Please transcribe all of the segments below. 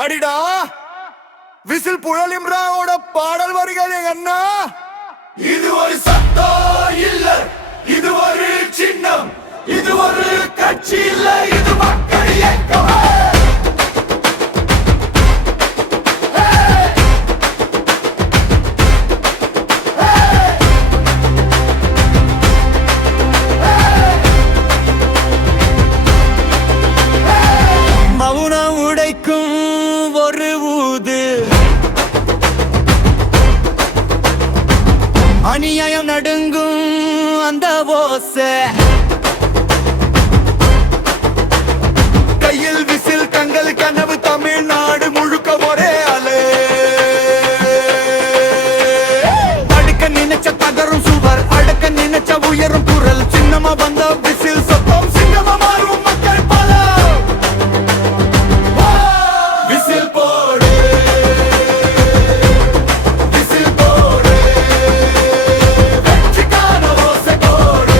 அடிடா விசில் புழலிம்ராவோட பாடல் வரிகள் அண்ணா. இது ஒரு சத்தம் இல்ல, இது ஒரு சின்னம், இது ஒரு கட்சி இல்ல, இது மக்கள் இயக்கம். மௌனம் உடைக்கும் ஒரு ஊது, அநியாயம் நடுங்கும் அந்த ஓசை, கையில் விசில் தங்கள் கனவு தமிழ்நாடு முழுக்க ஒரே அலே. அடுக்க நினைச்ச தகரும் சுவர், அடுக்க நினைச்ச உயரும் குரல், சின்னமா வந்த விசில் சத்தம் சிங்கமா மாறும் மக்கள் பல. விசில் போடு, விசில் போடு, வெற்றிக்கான ஓசை போடு.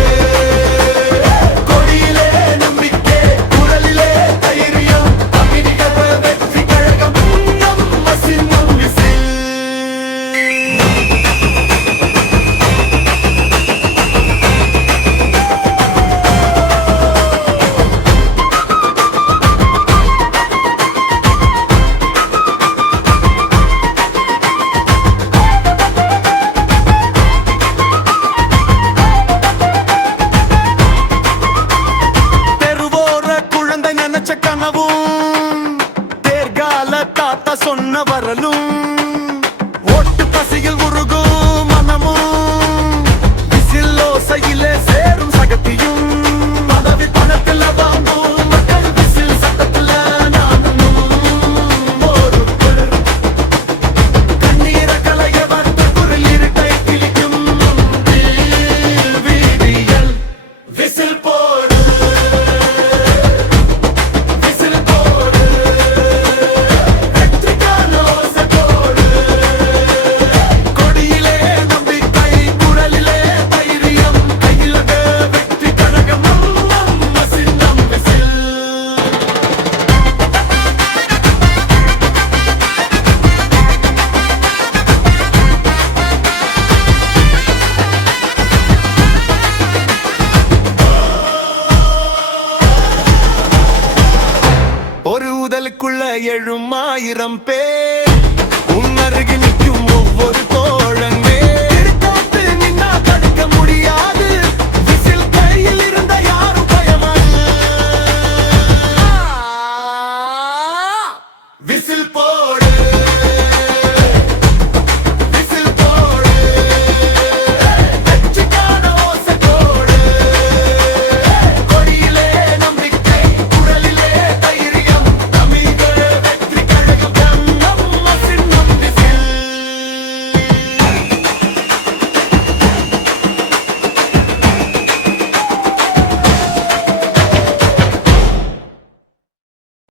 கொடியிலே நம்பிக்கை, குரலிலே தைரியம், அமெரிக்க வெற்றி கழகம் நம்ம சின்னம் விசில். தெருவோர குழந்தை நினைச்ச கனவும், தேர்கால தாத்தா சொன்ன வரலும், ஓட்டு பசியில் உருகும் மனமும், விசில் ஓசையிலே சேரும் சகத்தியும், பதவி பணத்தில் வாங்கும் மக்கள் விசில் சத்தத்தில் நானும் ஒருத்தர். கண்ணீர கலைய வந்த குரல் இருட்டை கிழிக்கும் வீதியல். விசில் போடு, விசில் போடு, வெற்றிக்கான ஓசை போடு. கொடியிலே நம்பிக்கை, குரலிலே தைரியம், கையில் வெற்றி கழகம் நம்ம சின்னம் விசில். ஒரு உதலுக்குள்ள எழும் 1000 பேர், உன் அருகில் நிற்கும் ஒவ்வொரு தோல்